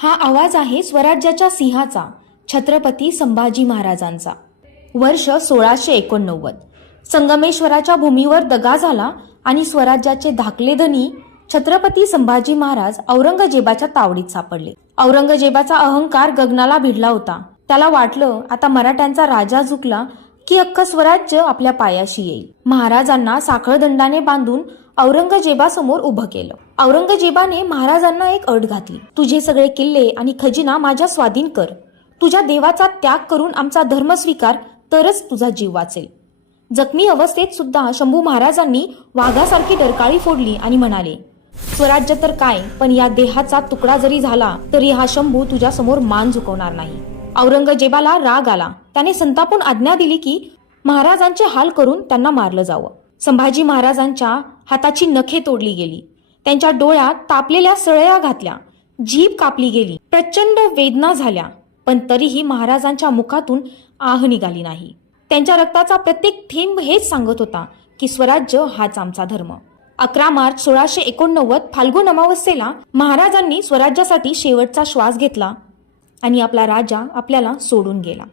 हा आवाज आहे स्वराज्याच्या सिंहाचा, छत्रपती संभाजी महाराजांचा। वर्ष 1689। संगमेश्वराच्या भूमीवर दगा झाला आणि स्वराज्याचे धाकले धनी छत्रपती संभाजी महाराज औरंगजेबाच्या तावडीत सापडले। औरंगजेबाचा अहंकार गगनाला भिडला होता। त्याला वाटलं आता मराठ्यांचा राजा झुकला की अख्खं स्वराज्य आपल्या पायाशी येईल। महाराजांना साखळदंडाने बांधून औरंगजेबासमोर उभं केलं। औरंगजेबाने महाराजांना एक अट घातली, तुझे सगळे किल्ले आणि खजिना माझ्या स्वाधीन कर, तुझ्या देवाचा त्याग करून आमचा धर्म स्वीकार, तरच तुझा जीव वाचेल। जखमी अवस्थेत सुद्धा शंभू महाराजांनी वाघासारखी डरकाळी फोडली आणि म्हणाले, स्वराज्य तर काय, पण या देहाचा तुकडा जरी झाला तरी हा शंभू तुझ्या समोर मान झुकवणार नाही। औरंगजेबाला राग आला। त्याने संतापून आज्ञा दिली की महाराजांचे हाल करून त्यांना मारलं जावं। संभाजी महाराजांच्या हाताची नखे तोडली गेली, त्यांच्या डोळ्यात तापलेल्या सळया घातल्या, जीभ कापली गेली, प्रचंड वेदना झाल्या, पण तरीही महाराजांच्या मुखातून आह निघाली नाही। त्यांच्या रक्ताचा प्रत्येक थेंब हेच सांगत होता की स्वराज्य हाच आमचा धर्म। 11 मार्च 1689 फाल्गुन अमावस्येला महाराजांनी स्वराज्यासाठी शेवटचा श्वास घेतला आणि आपला राजा आपल्याला सोडून गेला।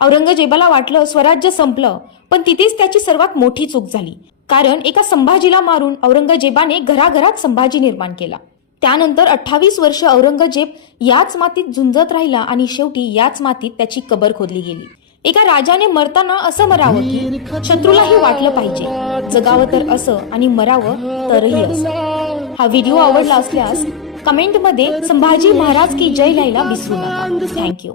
औरंगजेबाला वाटलं स्वराज्य संपलं, पण तिथेच त्याची सर्वात मोठी चूक झाली, कारण एका संभाजीला मारून औरंगजेबाने घराघरात संभाजी निर्माण केला। त्यानंतर 28 वर्ष औरंगजेब याच मातीत झुंजत राहिला आणि शेवटी याच मातीत त्याची कबर खोदली गेली। एका राजाने मरताना असं मरावं की शत्रूलाही वाटलं पाहिजे, जगावं तर असं आणि मरावं तरही असं। हा व्हिडिओ आवडला असल्यास कमेंटमध्ये संभाजी महाराज की जय लिहायला विसरू नका। थँक्यू।